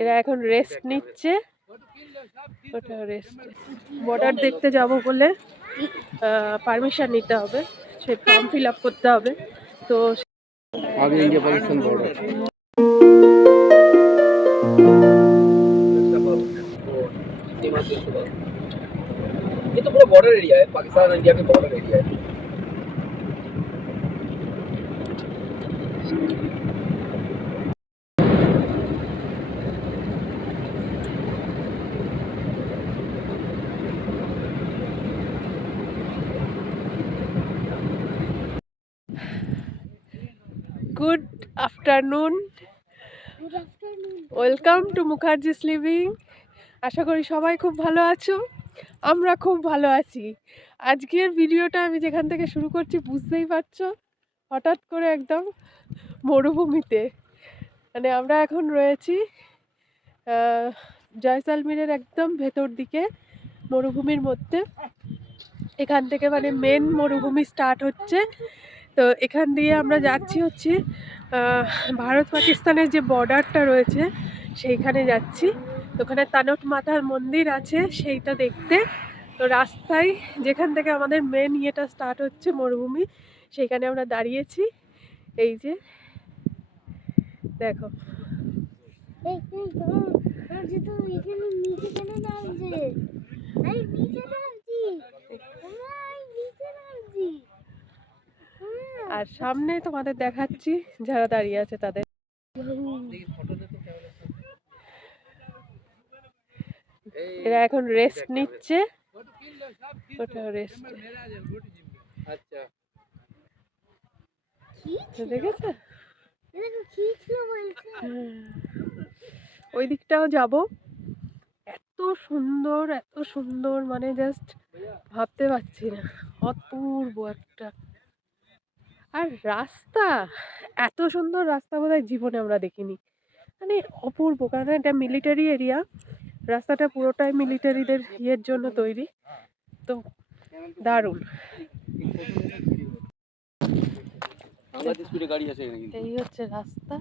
এরা এখন রেস্ট নিচ্ছে ওটা রেস্ট বর্ডার দেখতে যাব বলে পারমিশন নিতে হবে সে ফর্ম ফিল আপ করতে হবে তো आगे इंडिया पाकिस्तान बॉर्डर ये तो पूरा बॉर्डर एरिया है पाकिस्तान और इंडिया के बॉर्डर एरिया है afternoon welcome to Mukherjee living আশা করি সবাই খুব ভালো আছো। আমরা খুব ভালো আছি। আজকের ভিডিওটা আমি যেখান থেকে শুরু করছি বুঝতেই পারছ? হঠাৎ করে একদম মরুভূমিতে। মানে আমরা এখন রয়েছি জয়সালমীরের একদম ভেতর দিকে মরুভূমির মধ্যে। এখান থেকে মানে মেন মরুভূমি স্টার্ট হচ্ছে। তো এখান দিয়ে আমরা যাচ্ছি হচ্ছে ভারত পাকিস্তানের যে বর্ডারটা রয়েছে, সেইখানে যাচ্ছি। ওখানে তানট মাতার মন্দির আছে, সেইটা দেখতে। তো রাস্তায় যেখান থেকে আমাদের মেন ইয়েটা স্টার্ট হচ্ছে মরুভূমি, সেইখানে আমরা দাঁড়িয়েছি। এই যে, দেখো। নিচে নামছে এই নিচে নামছি আমরা এই নিচে নামছি হ্যাঁ। আর সামনে তোমাদের দেখাচ্ছি যারা দাঁড়িয়ে আছে তাদের। এরা এখন রেস্ট নিচ্ছে। ওটা রেস্ট হ্যাঁ। ওই দিকটাও যাব। এত সুন্দর এত সুন্দর মানে জাস্ট ভাবতে পারছি না। অপূর্ব একটা আর রাস্তা, এত সুন্দর রাস্তা বোধহয় জীবনে আমরা দেখিনি। মানে অপূর্ব, কারণ এটা মিলিটারি এরিয়া রাস্তাটা পুরোটাই মিলিটারিদের ইয়ের জন্য তৈরি। তো দারুণ। এই হচ্ছে রাস্তা।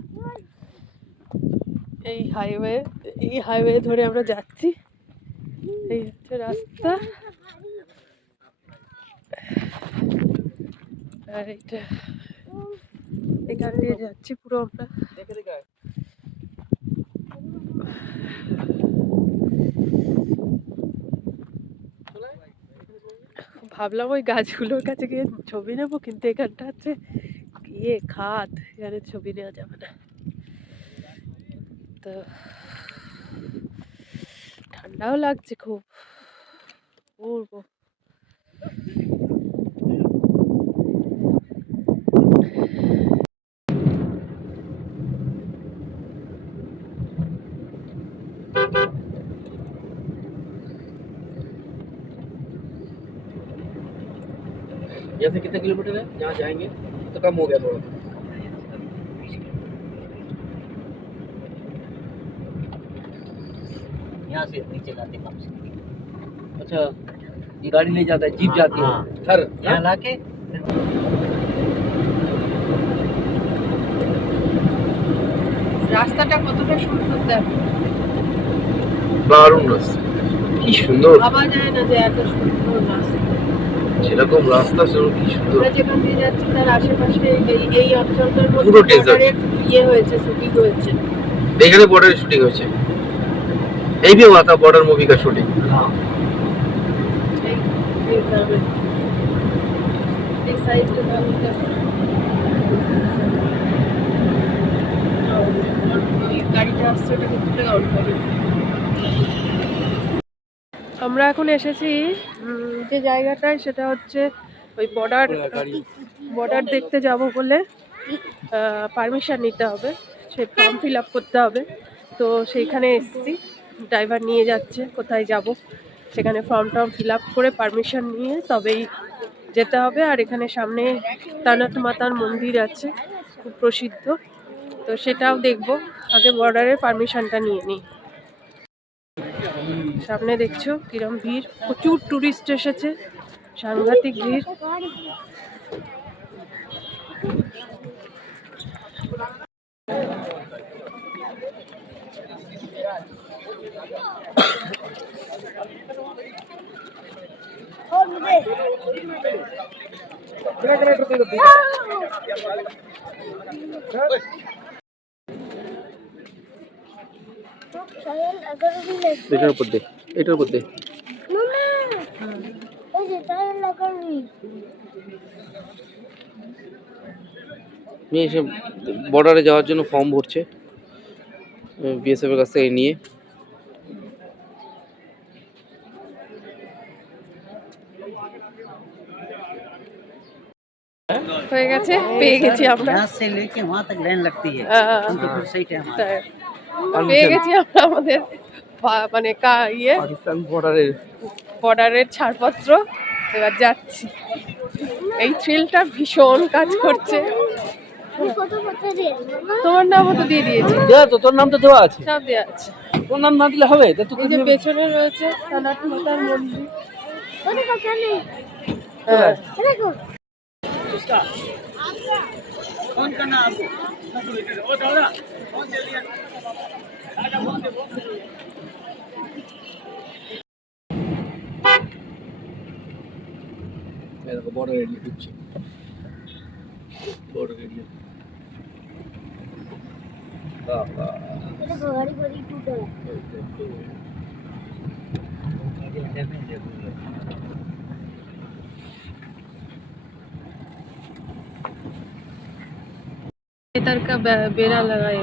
এই হাইওয়ে এই হাইওয়ে ধরে আমরা যাচ্ছি। এই হচ্ছে রাস্তা। আর এটা এখান দিয়ে যাচ্ছি পুরো আমরা। ভাবলাম ওই গাছগুলোর কাছে গিয়ে ছবি নেব কিন্তু এখানটা হচ্ছে ইয়ে খাত এখানে ছবি নেওয়া যাবে না। তো ঠান্ডাও লাগছে খুব। পূর্ব यहाँ से कितने किलोमीटर है जहाँ जाएंगे तो कम हो गया थोड़ा यहाँ से नीचे लाते कम से अच्छा ये गाड़ी ले जाता है जीप हाँ, जाती हाँ। है घर यहाँ लाके রাস্তাটা কতটা সুন্দর দেখো দারুণ রাস্তা কি সুন্দর ভাবা যায় না যে এত সুন্দর রাস্তা যেরকম রাস্তা সেরকম কি সুন্দর আমরা যেখান দিয়ে যাচ্ছি তার আশেপাশে এই এই অঞ্চলটার মধ্যে পুরো desert। border এর ইয়ে হয়েছে শুটিং হয়েছে এখানে বর্ডারে শুটিং হয়েছে এই भी हुआ था बॉर्डर मूवी का शूटिंग हाँ এই এই গ্রামে। এই সাইডটা ভালো দেখো। ওই গাড়িটা আসছে ওটাকে তুলে আউট করে আমরা এখন এসেছি যে জায়গাটায় সেটা হচ্ছে ওই বর্ডার বর্ডার দেখতে যাব বলে পারমিশন নিতে হবে, সে ফর্ম ফিল আপ করতে হবে। তো সেইখানে এসেছি ড্রাইভার নিয়ে যাচ্ছে, কোথায় যাব, সেখানে ফর্ম টর্ম ফিল আপ করে পারমিশন নিয়ে তবেই যেতে হবে। আর এখানে সামনে তানাত মাতার মন্দির আছে, খুব প্রসিদ্ধ। তো সেটাও দেখব, আগে বর্ডারের পারমিশনটা নিয়ে নিই। সামনে দেখছ কিরম ভিড়। প্রচুর টুরিস্ট এসেছে সাংঘাতিক ভিড়। এটার উপর দে এটার উপর দে মামা এই যে ট্রায়াল अगर भी নিয়ে এসে বর্ডারে যাওয়ার জন্য ফর্ম ভরছে বিএসএফ এর কাছ থেকে নিয়ে হয়ে গেছে পেয়ে গেছি আমরা यहाँ से लेके वहाँ तक लाइन लगती है আহ, हम तो फिर सही टाइम आ তাই। পেয়ে গেছি আমরা আমাদের মানে কা ইয়ে। পাকিস্তান বর্ডারের বর্ডারের ছাড়পত্র। এবার যাচ্ছি। এই থ্রিলটা ভীষণ কাজ করছে। তোমার নামও তো দিয়ে দিয়েছি। দেওয়া তো তোর নাম তো দেওয়া আছে। সব দেওয়া আছে। তোর নাম না দিলে হবে? তা তুই এই যে পেছনে রয়েছে মাতার মন্দির। उसका फोन करना आपको ओ दादा फोन चल लिया दादा फोन दे फोन मेरा बॉर्डर एरिया कुछ बॉर्डर एरिया गाड़ी बड़ी टूटा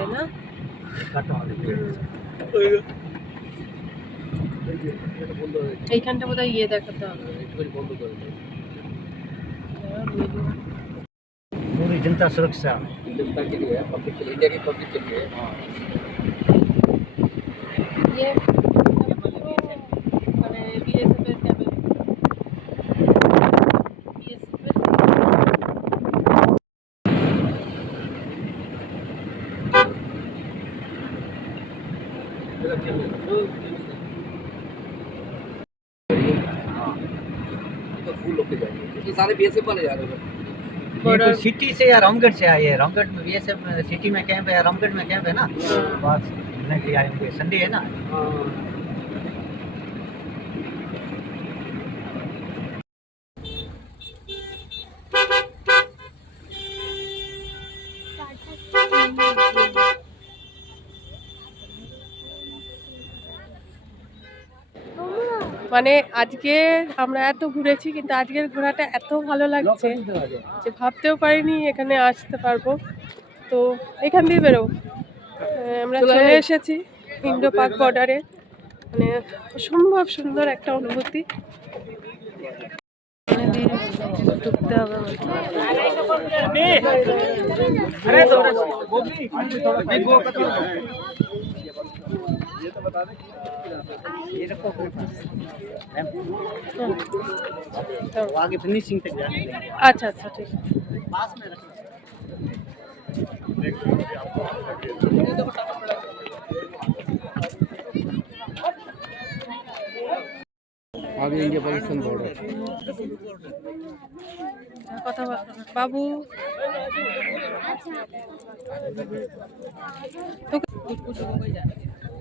ना এইখানটা বোধহয় ইয়ে দেখাতে হবে একটুখানি বন্ধ করে দেয় पूरी जनता सुरक्षा जनता के लिए पब्लिक के लिए इंडिया की पब्लिक के लिए ইয়ে सारे बीएसएफ वाले जा रहे हैं। ये बॉर्डर सिटी से या रामगढ़ से आए हैं। रामगढ़ में बीएसएफ सिटी में कैंप है या रामगढ़ में कैंप है ना? बस घूमने के आए होंगे संडे है। ना মানে আজকে আমরা এত ঘুরেছি কিন্তু আজকের ঘোরাটা এত ভালো লাগছে যে ভাবতেও পারিনি এখানে আসতে পারব। তো এখান দিয়ে বেরো। আমরা চলে এসেছি ইন্ডো পার্ক বর্ডারে। মানে অসম্ভব সুন্দর একটা অনুভূতি। ঢুকতে হবে আমাকে। ये रखो अपने पास হুম। वो आगे फिनिशिंग तक जाने देंगे আচ্ছা আচ্ছা ঠিক আছে पास में रखो আগে ইন্ডিয়া পাকিস্তান বর্ডার কথা বল বাবু তোকে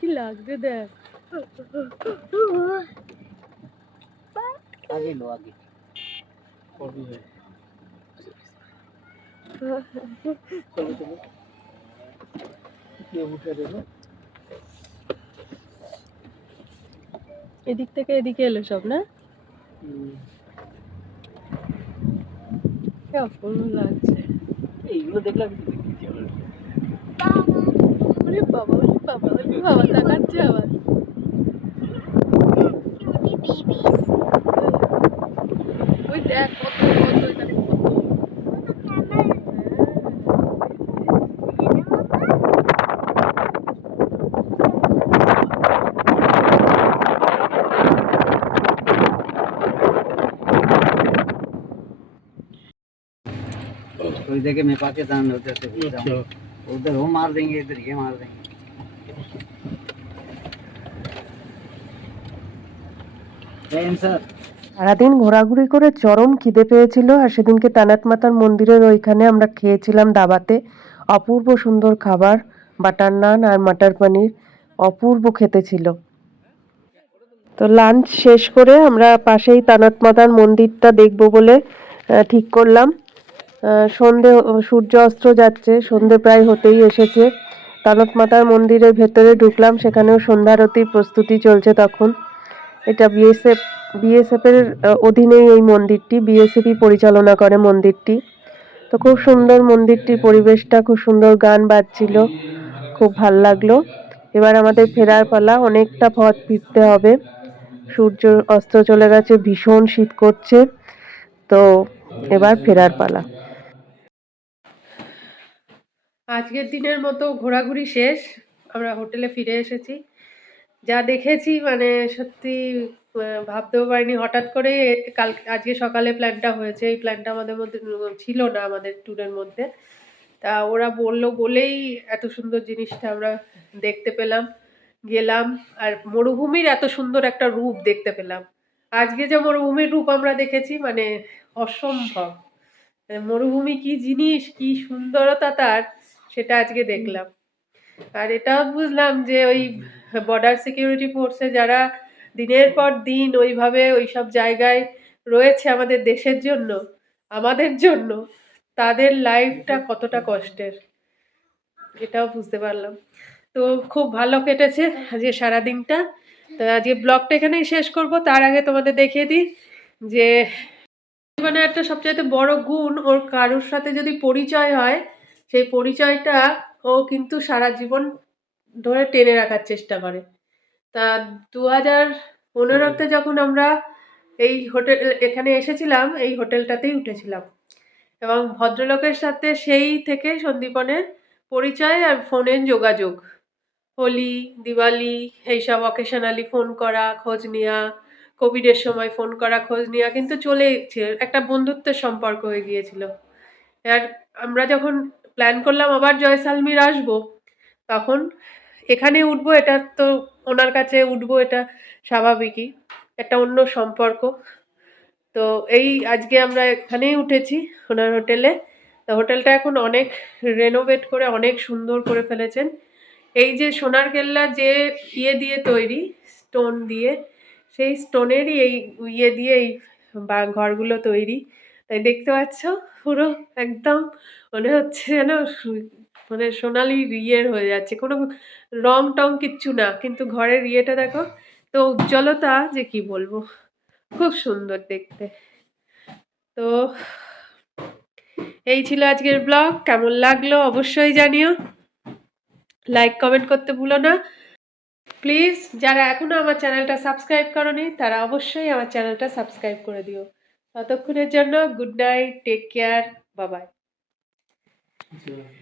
Que lago de Vai, এদিক থেকে এদিকে এলো সব না? লাগছে। এইগুলো দেখলাম বাবা বাবা বাবা তাকাচ্ছে আবার। देखे मैं पाकिस्तान में उधर से घुस जाऊं उधर वो मार देंगे इधर ये मार देंगे सर সারাদিন ঘোরাঘুরি করে চরম খিদে পেয়েছিল আর সেদিনকে তানাত মাতার মন্দিরের ওইখানে আমরা খেয়েছিলাম দাবাতে অপূর্ব সুন্দর খাবার বাটার নান আর মাটার পনির অপূর্ব খেতে ছিল তো লাঞ্চ শেষ করে আমরা পাশেই তানাত মাতার মন্দিরটা দেখব বলে আহ, ঠিক করলাম আহ, সন্ধে, সূর্য অস্ত যাচ্ছে, সন্ধে প্রায় হতেই এসেছে। তানত মাতার মন্দিরের ভেতরে ঢুকলাম, সেখানেও সন্ধ্যারতির প্রস্তুতি চলছে তখন। এটা বিএসএফ বিএসএফ এর অধীনেই এই মন্দিরটি, বিএসএফই পরিচালনা করে মন্দিরটি। তো খুব সুন্দর মন্দিরটির পরিবেশটা, খুব সুন্দর গান বাজছিল, খুব ভালো লাগল। এবার আমাদের ফেরার পালা, অনেকটা পথ ফিরতে হবে। সূর্য অস্ত চলে গেছে, ভীষণ শীত করছে। তো এবার ফেরার পালা। আজকের দিনের মতো ঘোরাঘুরি শেষ। আমরা হোটেলে ফিরে এসেছি। যা দেখেছি মানে সত্যি ভাবতেও পারিনি হঠাৎ করে কাল, আজকে সকালে প্ল্যানটা হয়েছে। এই প্ল্যানটা আমাদের মধ্যে ছিল না আমাদের ট্যুরের মধ্যে। তা ওরা বলল বলেই এত সুন্দর জিনিসটা আমরা দেখতে পেলাম, গেলাম। আর মরুভূমির এত সুন্দর একটা রূপ দেখতে পেলাম। আজকে যে মরুভূমির রূপ আমরা দেখেছি মানে অসম্ভব। মরুভূমি কি জিনিস, কি সুন্দরতা তার। সেটা আজকে দেখলাম। আর এটাও বুঝলাম যে ওই বর্ডার সিকিউরিটি ফোর্সে যারা দিনের পর দিন ওইভাবে ওই সব জায়গায় রয়েছে আমাদের দেশের জন্য আমাদের জন্য তাদের লাইফটা কতটা কষ্টের এটাও বুঝতে পারলাম। তো খুব ভালো কেটেছে আজকে সারাদিনটা। তো আজকে ব্লগটা এখানেই শেষ করব। তার আগে তোমাদের দেখিয়ে দিই যে জীবনে একটা সবচাইতে বড় গুণ ওর কারোর সাথে যদি পরিচয় হয় সেই পরিচয়টা ও কিন্তু সারা জীবন ধরে টেনে রাখার চেষ্টা করে। তা দু হাজার পনেরোতে যখন আমরা এই হোটেল এখানে এসেছিলাম এই হোটেলটাতেই উঠেছিলাম। এবং ভদ্রলোকের সাথে সেই থেকে সন্দীপনের পরিচয় আর ফোনের যোগাযোগ। হোলি দিওয়ালি এইসব অকেশনালি ফোন করা খোঁজ নেওয়া কোভিডের সময় ফোন করা খোঁজ নেওয়া কিন্তু চলেছে একটা বন্ধুত্বের সম্পর্ক হয়ে গিয়েছিল। আর আমরা যখন প্ল্যান করলাম আবার জয়সালমীর আসব। তখন এখানে উঠবো, এটা তো ওনার কাছে উঠবো, এটা স্বাভাবিকই, একটা অন্য সম্পর্ক। তো এই আজকে আমরা এখানেই উঠেছি ওনার হোটেলে। তো হোটেলটা এখন অনেক রেনোভেট করে, অনেক সুন্দর করে ফেলেছেন। এই যে সোনার কেল্লা যে ইয়ে দিয়ে তৈরি স্টোন দিয়ে, সেই স্টোনেরই এই ইয়ে দিয়ে এই বা ঘরগুলো তৈরি। তাই দেখতে পাচ্ছ পুরো একদম মনে হচ্ছে যেন মানে সোনালি ইয়ের হয়ে যাচ্ছে। কোনো রং টং কিচ্ছু না, কিন্তু ঘরের ইয়েটা দেখো, তো উজ্জ্বলতা যে কি বলব, খুব সুন্দর দেখতে। তো এই ছিল আজকের ব্লগ, কেমন লাগল অবশ্যই জানিও। লাইক, কমেন্ট করতে ভুলো না। প্লিজ, যারা এখনও আমার চ্যানেলটা সাবস্ক্রাইব করনি, তারা অবশ্যই আমার চ্যানেলটা সাবস্ক্রাইব করে দিও। ততক্ষণের জন্য গুড নাইট, টেক কেয়ার, বাবাই। 你觉得呢